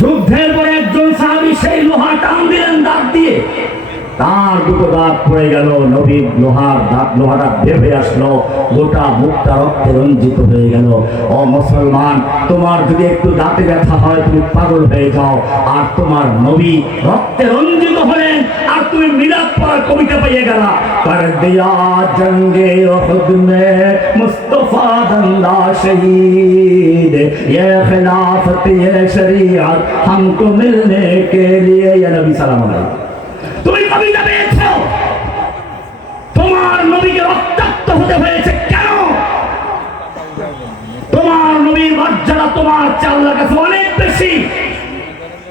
যুদ্ধের পরে একজন সাহাবী সেই লোহা টান দিলেন দাঁত দিয়ে, তার দুটো দাঁত পড়ে গেল, নবীর লোহাটা বের হয়ে আসলো, গোটা মুখটা রক্তে রঞ্জিত হয়ে গেল। ও মুসলমান, তোমার যদি একটু দাঁতে ব্যথা হয় তুমি পাগল হয়ে যাও, আর তোমার নবী রক্তে রঞ্জিত হলেন আর তুমি মিলাদ পড়ার কবিতা পেয়ে গেলা। কর দিয়া জঙ্গে উহুদ মে মুস্তাফা দন্দা শহীদ, ये खिलाफत ये शरीयत हमको मिलने के लिए, या नबी सलाम अलैहि। তুমি কবিতা পেয়েছো, তোমার নবীকে রক্তাক্ত হতে হয়েছে কেন? তোমার নবীর মর্যাদা তোমার আল্লাহর কাছে অনেক বেশি,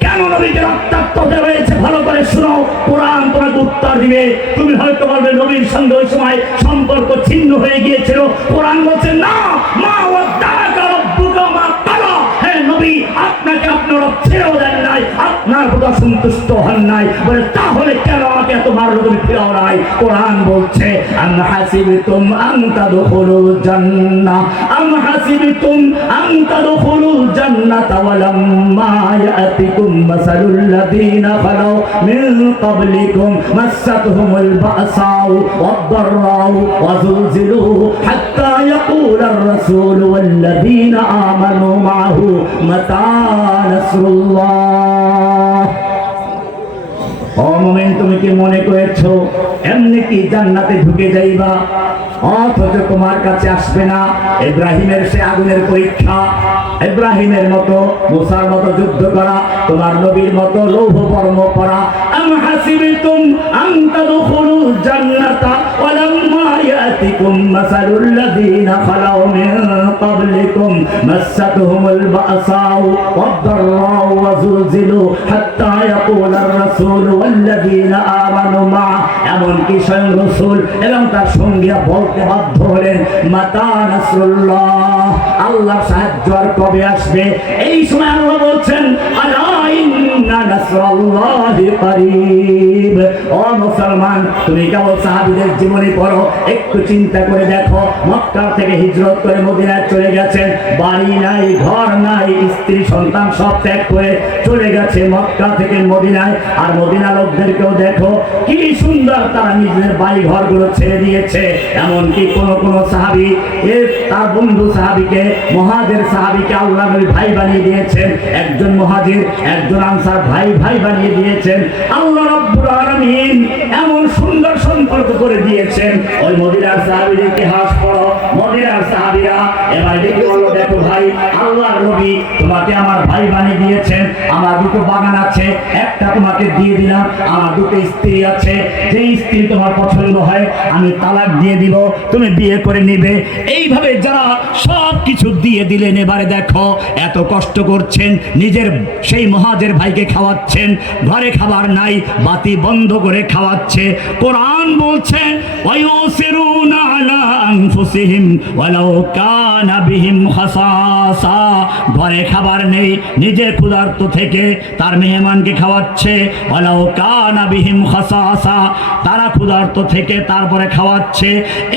কেন নবীকে রক্তাক্ত হতে হয়েছে? ভালো করে শুনো, কোরআন তোমাকে উত্তর দিবে। তুমি হয়তো বলবে নবীর সঙ্গে ওই সময় সম্পর্ক ছিন্ন হয়ে গিয়েছিল, কোরআন বলছে না, মা ওয়াদ্দাকা রাব্বুকা মা ক্বালা। হে নবী, আপনাকে আপনার রব ছেড়েও দেন নাই, আপনার প্রতি সন্তুষ্ট হন নাই, বলে তাহলে কেন আমাকে এত মারলো তুমি ফিরাও নাই? কোরআন বলছে আম হাসিবতুম আন তাদখুলুল জান্নাহ, আম হাসিবতুম আন তাদখুলুল জান্নাতা ওয়ালাম্মা ইয়াতিকুম মাসালুল লাযীনা খালাউ মিন ক্বাবলিকুম মাসাতহুমুল বাসাউ ওয়াদ-দাররাউ ওয়া যুলজিলু হাত্তা ইয়াকুলার রাসূল ওয়াল লাযীনা আমানু মা'হু মাতা নাসরুল্লাহ। ও মুমিন, তুমি কি মনে করেছো এমনি কি জান্নাতে ঢুকে যাইবা অথচ তোমার কাছে আসবে না? ইব্রাহিমের সে আগুনের পরীক্ষা, ইব্রাহিমের মতো মুসার মতো যুদ্ধ করা, তোমার নবীর মতো লৌহ কর্ম করা। আম হাসিবতুম আন তাদখুলুল জান্নাতা ওয়ালাম্মা ইয়াতিকুম মাসালুল লাযীনা খালাউ মিন ক্বাবলিকুম মাসাতহুমুল বাসাউ ওয়াদ-দাররাউ ওয়া যুলজিলু হাত্তা ইয়াকুলার রাসূল ওয়াল লাযীনা আমানু মা। এমনকি স্বয়ং রাসূল এবং তার সঙ্গীরা বলতে বাধ্য হলেন মাতা নাসরুল্লাহ, আল্লাহর সাহায্য আর কবে আসবে? এই সময় আল্লাহ বলছেন আলা ইন্না নাসরাল্লাহি করিব। ও মুসলমান, তুমি কেবল সাহাবীদের জীবনী পড়ো, একটু চিন্তা করে দেখো, মক্কা থেকে হিজরত করে মদিনায় চলে গেছেন, বাড়ি নাই, ঘর নাই, স্ত্রী সন্তান সব ত্যাগ করে চলে গেছে মক্কা থেকে মদিনায়। আর মদিনা লোকদেরকেও দেখো কি সুন্দর, তারা নিজেদের বাড়ি ঘরগুলো ছেড়ে দিয়েছে। এমনকি কোন কোন সাহাবী তার বন্ধু সাহাবীকে, মুহাজির সাহাবীকে আল্লাহ নবী ভাই বানিয়ে দিয়েছেন। একজন মুহাজির একজন আনসার ভাই ভাই বানিয়ে দিয়েছেন। আল্লাহ রাব্বুল আলামিন এমন সুন্দর সম্পর্ক করে দিয়েছেন। ওই মদিনার সাহাবীদের ইতিহাস পড়ো, মদিনার সাহাবীরা এবার দেখে বলল দেখো ভাই, আল্লাহর নবী তোমাকে আমার ভাই বানিয়ে দিয়েছেন, আমার দুটো বাগান আছে, একটা তোমাকে দিয়ে দিলাম, আমার দুটো স্ত্রী আছে, যে স্ত্রী তোমার পছন্দ হয় আমি তালাক দিয়ে দিব, তুমি বিয়ে করে নিবে। এইভাবে যারা সব কিছু দিয়ে দিলেন, এবারে দেখো এত কষ্ট করছেন, নিজের সেই মুহাজির ভাইকে খাওয়াচ্ছেন, ঘরে খাবার নাই, বাতি বন্ধ করে খাওয়াচ্ছে। কোরআন বলছে ওয়ায়ুসিরুনা আলা আনফুসিহিম ওয়ালাউ কানা বিহিম খাসাসা, ঘরে খাবার নেই, নিজে ক্ষুধার্ত থেকে তার মেহমানকে খাওয়াচ্ছে। ওয়ালাউ কানা বিহিম খাসাসা, তারা ক্ষুধার্ত থেকে তারপরে খাওয়াচ্ছে।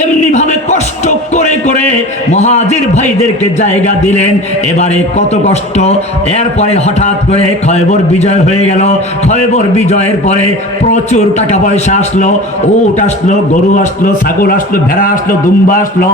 এমনি ভাবে কষ্ট করে করে মুহাজির ভাইদেরকে জায়গা দিলেন। এবারে কত কষ্ট। এরপরে হঠাৎ করে খয়বর বিজয় হয়ে গেল। খয়বর বিজয়ের পরে প্রচুর টাকা পয়সা আসলো, উট আসলো, গরু আসলো, ছাগল আসলো, ভেড়া আসলো, দুম্বা আসলো,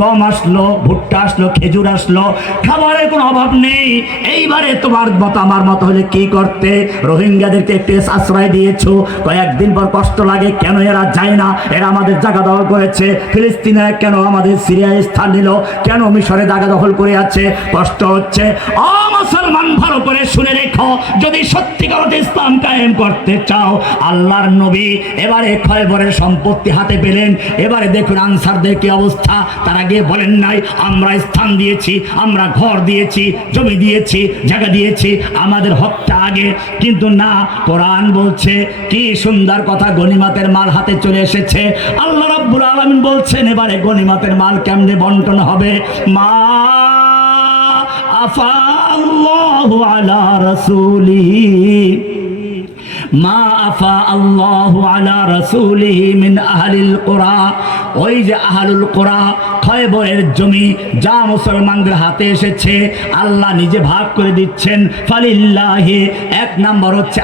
গম আসলো, ভুট্টা আসলো, খেজুর আসলো, খাবারের কোনো অভাব নেই। এইবারে তোমার মতো আমার মতো হলে কি করতে? রোহিঙ্গাদেরকে একটু আশ্রয় দিয়েছো, কয়েকদিন পর কষ্ট লাগে, কেন এরা যায় না? এরা আমাদের জায়গা দখল করেছে। ফিলিস্তিনে কেন আমাদের সিরিয়ায় স্থান নিল? কেন মিশরে জায়গা দখল করে আছে? কষ্ট হচ্ছে। ও মুসলমান, ভালো করে শুনে রেখো, যদি সত্যিকার অর্থে ইসলাম কায়েম করতে চাও, আল্লাহর নবী এবারে খয়বরের সম্পত্তি হাতে পেলেন। এবারে দেখুন আনসারদের কি অবস্থা। তারা গিয়ে বলেন নাই আমরা স্থান দিয়েছি, আমরা ঘর দিয়েছি, জমি দিয়েছি, জায়গা দিয়েছি, আমাদের হকটা আগে। কিন্তু না, কোরআন বলছে কি সুন্দর কথা, গনিমতের মাল হাতে চলে এসেছে। আল্লাহ রাব্বুল আলামিন বলছেন এবারে গনিমতের মাল কেমনে বন্টন হবে? মা আফা আল্লাহু আলা রাসূলিহি, মা আফা আল্লাহু আলা রাসূলিহি মিন আহলিল কুরা। ওই যে আহলুল কুরা, খয়বরের জমি যা মুসলমানদের হাতে এসেছে আল্লাহ নিজে ভাগ করে দিচ্ছেন। ফালিল্লাহি, এক নাম্বার হচ্ছে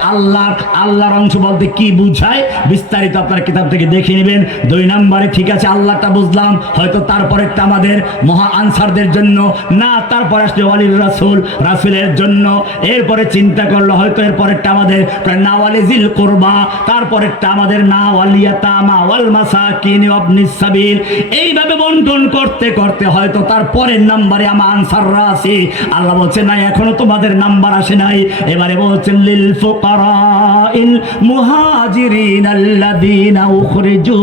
আল্লাহর অংশ বলতে কি বুঝায় বিস্তারিত আপনার কিতাব থেকে দেখে নেবেন। 2 নম্বরে ঠিক আছে আল্লাহটা বুঝলাম, হয়তো তারপরেরটা আমাদের মহা আনসারদের জন্য না, তারপরে আসলে ওয়ালির রাসূলের জন্য, এরপরে চিন্তা করলো হয়তো এরপরেরটা আমাদের না ওয়ালিজিল কুরবা, তারপরেরটা আমাদের না ওয়ালিয়াতামা ওয়াল মাসাকিন ওয়াবনিস সাবিল। এইভাবে বন্টন করতে করতে হয়তো তারপরের নাম্বারে আমার আনসাররা আছে। আল্লাহ বলছেন না এখনো তোমাদের নাম্বার আসে নাই। এবারে বলছেন লিল ফুকারাইল মুহাজিরিন আল্লাযীনা উখরিজু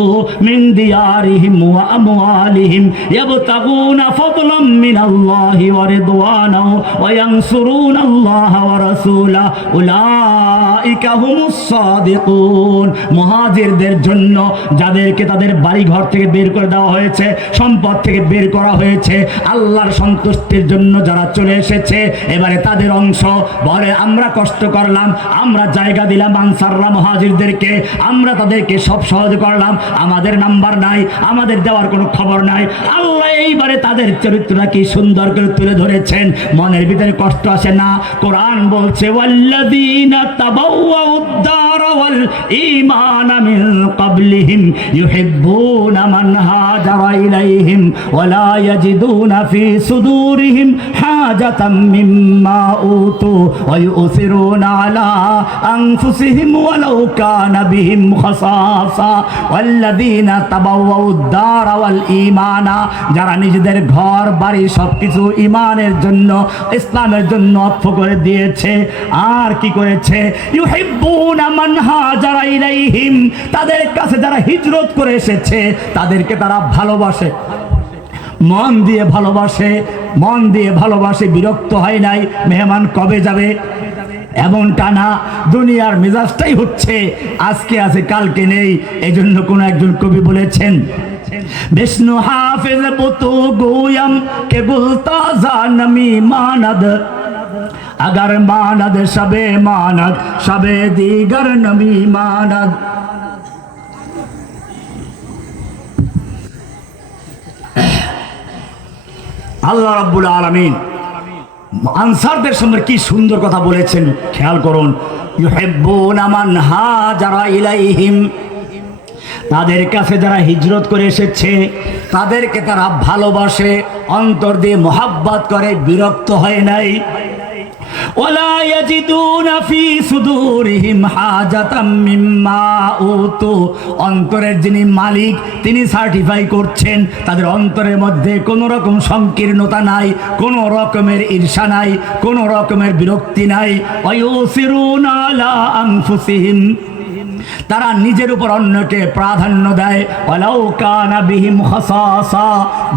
মিন দিয়ারিহিম ওয়া আমওয়ালিহিম ইয়াবতাগুনা ফাদলাম মিনাল্লাহি ওয়া রিদওয়ানাহু ওয়া ইয়ানসুরুনাল্লাহা ওয়া রাসূলাহু উলাইকা হুমুস সাদিকুন। মুহাজিরদের জন্য যাদেরকে তাদের বাড়ি ঘর থেকে বের করে দেওয়া হয়েছে, সম্পদ থেকে বের করা হয়েছে, আল্লাহর সন্তুষ্টির জন্য যারা চলে এসেছে, এবারে তাদের অংশ বলে আমরা কষ্ট করলাম, আমরা জায়গা দিলাম আনসাররা মুহাজিরদেরকে, আমরা তাদেরকে সব সহজ করলাম, আমাদের নাম্বার নাই, আমাদের দেওয়ার কোনো খবর নাই। আল্লাহ এইবারে তাদের চরিত্রটা কি সুন্দর করে তুলে ধরেছেন, মনের ভিতরে কষ্ট আসে না। কোরআন বলছে ওয়াল্লাযীনা তাবাওয়াউদ দার ওয়াল ঈমানা মিন ক্বাবলিহিম ইউহিব্বুনা মান হাজারা ইলাইহিম ওয়া লা ইয়াজিদুনা ফি সুদুরিহিম হাজাতাম মিম্মা উতু ওয়া ইউসিরুনা আলা আনফুসিহিম ওয়ালাউ কানা বিহিম খাসাসা ওয়াল্লাযীনা তাবাওয়াউদ দার ওয়াল ঈমানা, যারা নিজেদের ঘর বাড়ি সবকিছু ঈমানের জন্য ইসলামের জন্য অক্ষ করে দিয়েছে। আর কি করেছে? ইউহিব্বুনা মান হাজারা ইলাইহিম, তাদের কাছে যারা হিজরত করে এসেছে তাদেরকে তারা ভালোবাসে, মন দিয়ে ভালোবাসে, মন দিয়ে ভালোবাসে, বিরক্ত হয় নাই মেহমান কবে যাবে এমনটা না। দুনিয়ার মেজাজটাই হচ্ছে আজকে আছে কালকে নেই। এই জন্য কোন একজন কবি বলেছেন বিষ্ণু হাফিজ বুতু গোয়ম কে গুলতাজা নমি মানদ अगर मानद शबे मानद शबे दीगर नमी मानद। আল্লাহ রাব্বুল আলামিন আনসারদের সম্পর্কে কি সুন্দর কথা বলেছেন, খেয়াল করুন। ইউহিব্বুনা মান হাজারা ইলাইহিম, তাদের কাছে যারা হিজরত করে এসেছে তাদেরকে তারা ভালোবাসে, অন্তর দিয়ে মোহাব্বত করে, বিরক্ত হয় নাই। ওয়ালা ইয়াজিদুনা ফি সুদুরিহিম হাজাতাম মিম্মা উতু, অন্তরের যিনি মালিক তিনি সার্টিফাই করছেন তাদের অন্তরের মধ্যে কোনো রকম সংকীর্ণতা নাই, কোনো রকমের ঈর্ষা নাই, কোনো রকমের বিরক্তি নাই। ওয়া ইউসিরুনা আলা আনফুসিহিম, তারা নিজের উপর অন্যকে প্রাধান্য দেয়। ওয়ালাউ কানা বিহিম খাসাসা,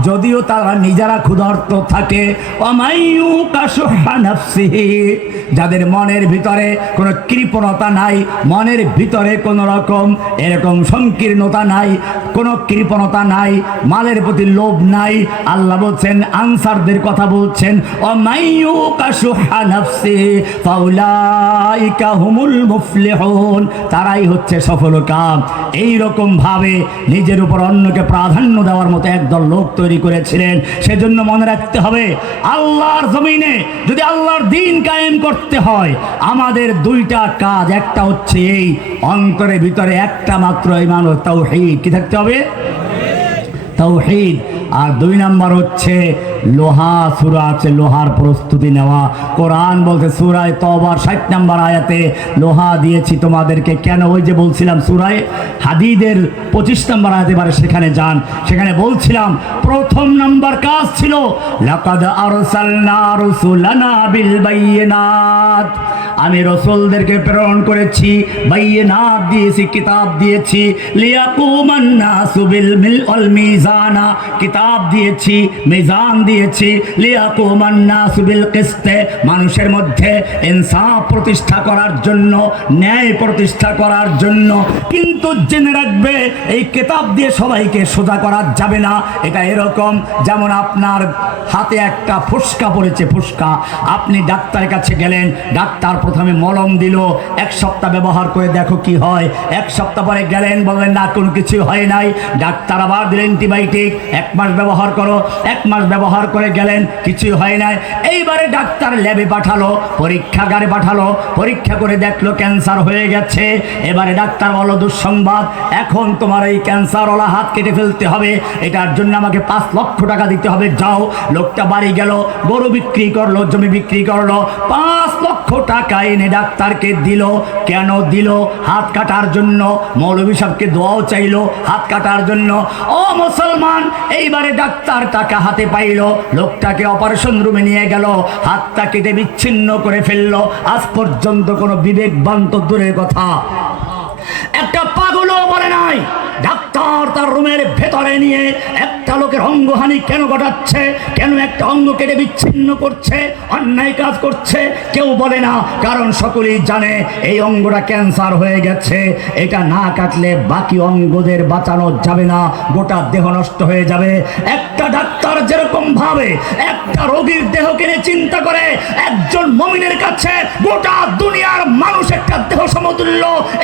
যদিও তারা নিজেরা ক্ষুধার্ত থাকে। ওয়ামাইয়ুকা শুহা নাফসিহি, যাদের মনের ভিতরে কোনো কৃপণতা নাই, মনের ভিতরে কোনো রকম এরকম সংকীর্ণতা নাই, কোনো কৃপণতা নাই, মালের প্রতি লোভ নাই। আল্লাহ বলছেন, আনসারদের কথা বলছেন, ওয়ামাইয়ুকা শুহা নাফসিহি ফাউলাইকা হুমুল মুফলিহুন, তারাই হচ্ছে সফল কাম। এইরকম ভাবে নিজের উপর অন্যকে প্রাধান্য দেওয়ার মতো একদল লোক তৈরি করেছিলেন। সেজন্য মনে রাখতে হবে আল্লাহর জমিনে যদি আল্লাহর দ্বীন কায়েম করতে হয় আমাদের 2টা কাজ। একটা হচ্ছে এই অন্তরের ভিতরে একটা মাত্র ঈমান ও তাওহীদ কি থাকতে হবে, তাওহীদ। আর 2 নাম্বার হচ্ছে লোহা, সূরা আছে লোহার প্রস্তুতি নেওয়া। কোরআন বলতে সূরায়ে তওবার 60 নম্বর আয়াতে লোহা দিয়েছি তোমাদেরকে। কেন? ওই যে বলছিলাম সূরায়ে হাদীদের 25 নম্বর আয়াতে, বারে সেখানে যান, সেখানে বলছিলাম প্রথম নাম্বার কাজ ছিল লাকাদ আরসালনা রুসুলানা বিল বাইয়িনাত, আমি রাসূলদেরকে প্রেরণ করেছি, বাইয়িনাত দিয়েছি, কিতাব দিয়েছি। লিয়াকুমান নাসু বিল মিজানা, কিতাব দিয়েছি, মিজান দিয়েছি। লিয়াকুমান নাসু বিল কিসতে, মানুষের মধ্যে ইনসাফ প্রতিষ্ঠা করার জন্য, ন্যায় প্রতিষ্ঠা করার জন্য। কিন্তু জেনে রাখবে এই কিতাব দিয়ে সবাইকে সোজা করা যাবে না। এটা এরকম যেমন আপনার হাতে একটা ফুসকা পড়েছে, ফুসকা, আপনি ডাক্তারের কাছে গেলেন, ডাক্তার প্রথমে মলম দিল, 1 সপ্তাহ ব্যবহার করে দেখো কি হয়। 1 সপ্তাহ পরে গেলেন, বললেন না কোনো কিছু হয় নাই। ডাক্তার আবার দিলেন অ্যান্টিবায়োটিক, 1 মাস ব্যবহার করো। 1 মাস ব্যবহার করে গেলেন, কিছুই হয় নাই। এইবারে ডাক্তার ল্যাবে পাঠালো, পরীক্ষাগারে পাঠালো, পরীক্ষা করে দেখলো ক্যান্সার হয়ে গেছে। এবারে ডাক্তার বলল দুঃসংবাদ, এখন তোমার এই ক্যান্সারওয়ালা হাত কেটে ফেলতে হবে, এটার জন্য আমাকে 5 লক্ষ টাকা দিতে হবে। যাও। লোকটা বাড়ি গেল, গরু বিক্রি করলো, জমি বিক্রি করলো, 5 লক্ষ টাকা এনে ডাক্তারকে দিল। কেন দিল? হাত কাটার জন্য। মৌলভী সাহেবকে দোয়াও চাইলো হাত কাটার জন্য। ও মুসলমান, এইবারে ডাক্তার টাকা হাতে পাইল, লোকটাকে অপারেশন রুমে নিয়ে গেল, হাতটা কেটে বিচ্ছিন্ন করে ফেললো। আজ পর্যন্ত কোনো বিবেকবান তো দূরের কথা, একটা পাগলও বলে নাই। ডাক্তার তার রুমের ভেতরে নিয়ে একটা লোকের অঙ্গহানি কেন ঘটাচ্ছে, কেন একটা অঙ্গ কেটে বিচ্ছিন্ন করছে, অন্যায় কাজ করছে, কেউ বলে না। কারণ সকলেই জানে এই অঙ্গটা ক্যান্সার হয়ে গেছে, এটা না কাটলে বাকি অঙ্গদের বাঁচানো যাবে না, গোটা দেহ নষ্ট হয়ে যাবে। একটা ডাক্তার যেরকম ভাবে একটা রোগীর দেহ কিনে চিন্তা করে, একজন মুমিনের কাছে গোটা দুনিয়ার মানুষ একটা দেহ সমতুল্য।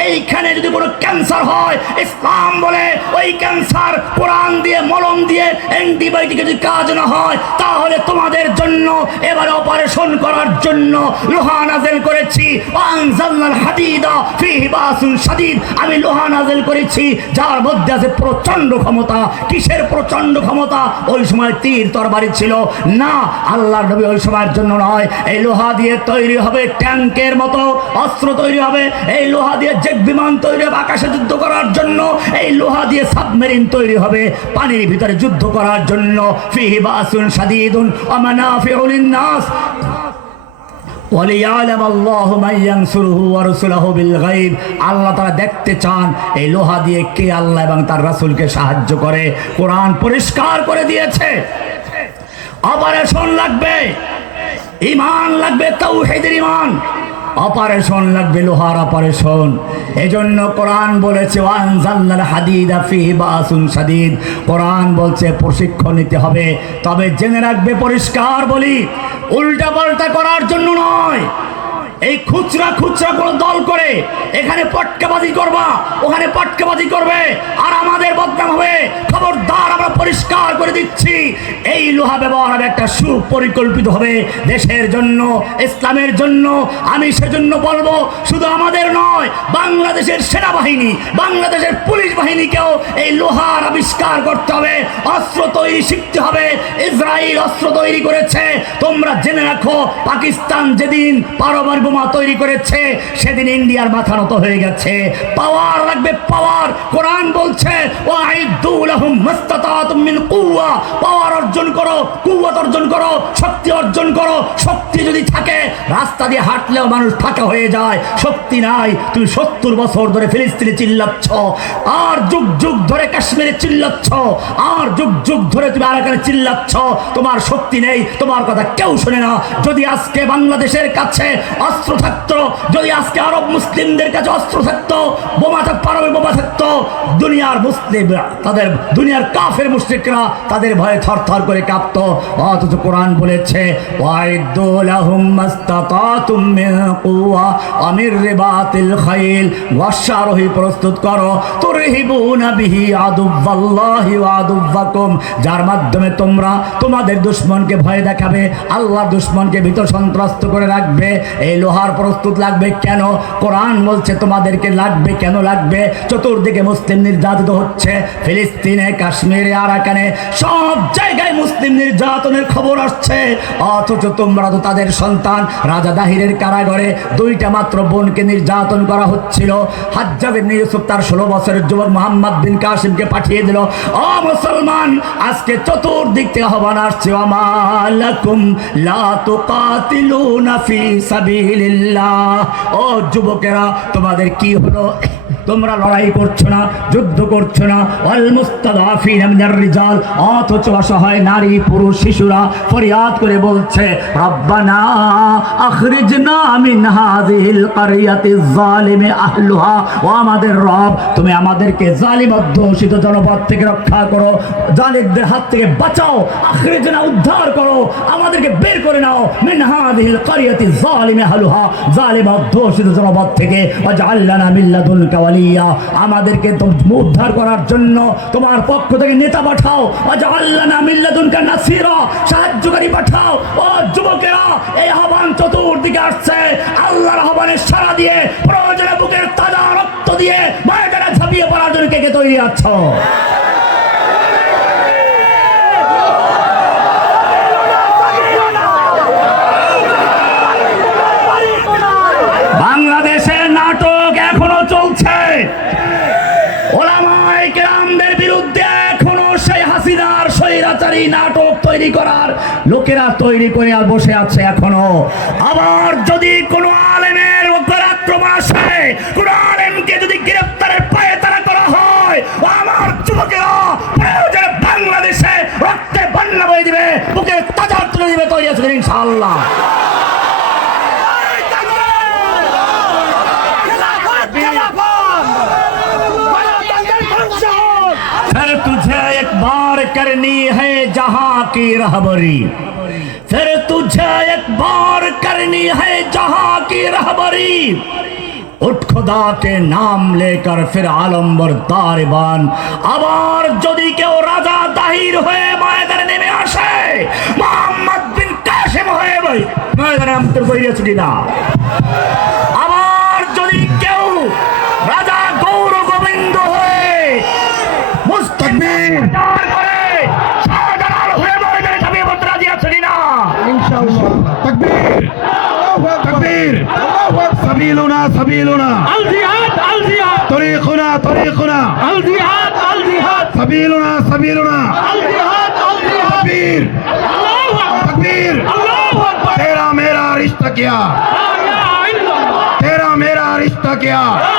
এইখানে যদি কোনো ক্যান্সার হয়, ইসলাম বলে ওই ক্যান্সার কোরআন দিয়ে, মলম দিয়ে, অ্যান্টিবায়োটিক যদি কাজ না হয়, তাহলে তোমাদের জন্য এবারে অপারেশন করার জন্য লোহা নাযিল করেছি। আনজালনাল হাদিদা ফীহি বাসুন শাদীদ, আমি লোহা নাযিল করেছি যার মধ্যে আছে প্রচন্ড ক্ষমতা। কিসের প্রচন্ড ক্ষমতা? ওই সময় তীর তরবারি ছিল না, আল্লাহর নবী ওই সময়ের জন্য নয়। এই লোহা দিয়ে তৈরি হবে ট্যাঙ্কের মতো অস্ত্র তৈরি হবে, এই লোহা দিয়ে জেট বিমান তৈরি হবে আকাশে যুদ্ধ করার জন্য, এই লোহা দিয়ে সাবমেরিন তৈরি হবে পানির ভিতরে যুদ্ধ করার জন্য। ফীহি বাসুন শাদীদুন ওয়া মানাফিউ লিন-নাস ওয়ালিয়ালাম আল্লাহু মান ইয়ানসুরুহু ওয়া রাসূলুহু বিল গায়ব। আল্লাহ তাআলা দেখতে চান এই লোহা দিয়ে কে আল্লাহ এবং তার রাসূলকে সাহায্য করে। কোরআন পরিষ্কার করে দিয়েছে, অপারেশন লাগবে, ঈমান লাগবে, তাওহীদের ঈমান। অপারেশন লাগবে, লোহার অপারেশন। এজন্য কোরআন বলেছে ওয়ানজালনাল হাদিদা ফীহি বাসুন শাদীদ। কোরআন বলছে প্রশিক্ষণ নিতে হবে, তবে জেনে রাখবে, পরিষ্কার বলি, উল্টা পাল্টা করার জন্য নয়। এই খুচরা খুচরা কোনো দল করে এখানে পটকাবাজি করবা, ওখানে পটকাবাজি করবে, আর আমাদের বদনাম হবে। খবরদার, আমরা পরিষ্কার করে দিচ্ছি, এই লোহা ব্যবহার হবে একটা সুপরিকল্পিত হবে দেশের জন্য, ইসলামের জন্য। আমি সেজন্য বলবো, শুধু আমাদের নয়, বাংলাদেশের সেনাবাহিনী, বাংলাদেশের পুলিশ বাহিনীকেও এই লোহার আবিষ্কার করতে হবে, অস্ত্র তৈরি শিখতে হবে। ইসরায়েল অস্ত্র তৈরি করেছে, তোমরা জেনে রাখো, পাকিস্তান যেদিন পারমাণবিক বোমা তৈরি করেছে সেদিন ইন্ডিয়ার মাথা নত হয়ে গেছে। পাওয়ার লাগবে, পাওয়ার। কোরআন বলছে ওয়াইদু লাহুম মাস্তাতাতুম মিন কুওয়া, পাওয়ার অর্জন করো, কুওয়াত অর্জন করো, শক্তি অর্জন করো। শক্তি যদি থাকে, রাস্তা দিয়ে হাঁটলেও মানুষ ফাঁকা হয়ে যায়। শক্তি নাই, তুমি 70 বছর ধরে ফিলিস্তিনে চিল্লাচ্ছ, আর যুগ যুগ ধরে কাশ্মীরে চিল্লাচ্ছ, আর যুগ যুগ ধরে তুমি আরাকানে চিল্লাচ্ছ, তোমার শক্তি নেই, তোমার কথা কেউ শোনে না। যদি আজকে বাংলাদেশের কাছে অস্ত্র থাকতো, যদি আজকে আরব মুসলিমদের কাছে অস্ত্র থাকতো, বোমা থাকতো, পারমাণবিক বোমা থাকতো, দুনিয়ার মুসলিম, তাদের দুনিয়ার কাফের মুশরিকরা তাদের ভয়ে থরথর করে কাঁপতো। অথচ কোরআন বলেছে ওয়াইদু লাহুম মাস্তাতাতুম মিন কুওয়া ওয়া মির রিবাতিল খাইল, ওয়াশারহি প্রস্তুত করো, তুরহিবুনা বিহি আদুওয়াল্লাহি ওয়া আদুওয়াকুম, যার মাধ্যমে তোমরা তোমাদের দুশমনকে ভয় দেখাবে, আল্লাহর দুশমনকে ভীত সন্ত্রস্ত করে রাখবে। এই লোহার প্রস্তুত লাগবে কেন? কোরআন বলছে তোমাদেরকে লাগবে। কেন লাগবে? চতুর্দিকে মুসলিম নির্যাতিত হচ্ছে, ফিলিস্তিনে, কাশ্মীরে, আরাকানে, সব জায়গায় মুসলিম নির্যাতনের খবর আসছে। অথচ তোমরা তো তাদের সন্তান। রাজা দাহিরের কারাগারে 2টা মাত্র বোনকে নির্যাতন করা হচ্ছিল। হাজ্জাজ ইবনে ইউসুফ তার 16 বছরের যুবক মুহাম্মদ বিন কাসিমকে পাঠিয়ে দিল। ও মুসলমান, আজকে চতুর্দিক থেকে আহ্বান আসছে, ওয়া লাকুম লা তুকাতিলুনা ফি সাবিলিল্লাহ। ও যুবকেরা, তোমাদের কি হলো? তোমরা লড়াই করছো না, যুদ্ধ করছো না। ওয়াল মুস্তাদাফিনা মিনার রিজাল, অথচ অসহায় নারী পুরুষ শিশুরা ফরিয়াদ করে বলছে রব্বানা আখরিজনা মিন হাযিহিল কারিয়াতিজ জালিমি আহলুহা, ও আমাদের রব তুমি আমাদেরকে জালিম অধ্যুষিত জনপদ থেকে রক্ষা করো, জালিমদের হাত থেকে বাঁচাও, আখরিজনা উদ্ধার করো, আমাদেরকে বের করে নাও মিন হাযিহিল কারিয়াতিজ জালিমি আহলুহা, জালিম অধ্যুষিত জনপদ থেকে, ওয়াজআল লানা মিন লাদুনকা ওয়ালিয়া, আমাদেরকে উদ্ধার করার জন্য তোমার পক্ষ থেকে নেতা পাঠাও, ওয়াজআল লানা মিন লাদুনকা নাসিরা, সাহায্যকারী পাঠাও। ও যুবকেরা, এই আহ্বান চতুর্দিকে আসছে, আল্লাহর আহ্বানে সাড়া দিয়ে প্রয়োজনে বুকের তাজা রক্ত দিয়ে ময়দানে ঝাঁপিয়ে পড়ার জন্য কে কে তৈরি আছো? বাংলাদেশের নাটক এখনো চলছে, ওলামায়ে কেরামদের বিরুদ্ধে এখনো সেই হাসিনার স্বৈরাচারী নাটক তৈরি করার লোকেরা তৈরি করে আর বসে আছে এখনো। আবার যদি কোনো আলেমের উপর আক্রমণ আসে, কোনো আলেমকে যদি গ্রেফতারের পায়ে তারা করা হয়, আমার যুবকেরা প্রয়োজনে বাংলাদেশে রক্তে বন্যা বয়ে দিবে, বুকে তাজা তুলে দিবে, তৈরি আছে ইনশাআল্লাহ। फिर तुझे एक बार करनी है जहां की रहबरी, फिर तुझे एक बार करनी है जहां की रहबरी, उठ खुदा के नाम लेकर फिर आलम्बर दारिबान। আবার যদি কেউ রাজা দাহির হয়ে ময়দানে নেমে আসে, মোহাম্মদ বিন কাসেম হয়ে ময়দানে নামতে বইরেছে কিনা, আবার যদি কেউ রাজা গৌর গোবিন্দ হয়ে মুস্তাকবির করে শাহজালাল হয়ে ময়দানে ঝাঁপিয়ে পড়তে রাজি আছে কিনা? ইনশাআল্লাহ। তাকবীর, তাকবীর। সাবিলুনা সাবিলুনা আল জিহাদ, আল জিহাদ, তরিকুনা তরিকুনা আল জিহাদ, আল জিহাদ, সাবিলুনা সাবিলুনা আল জিহাদ, আল জিহাদ। तकबीर আল্লাহু আকবার, तकबीर। আল্লাহু আকবার। तेरा मेरा रिश्ता क्या, লা ইলাহা ইল্লাল্লাহ, तेरा मेरा रिश्ता क्या, লা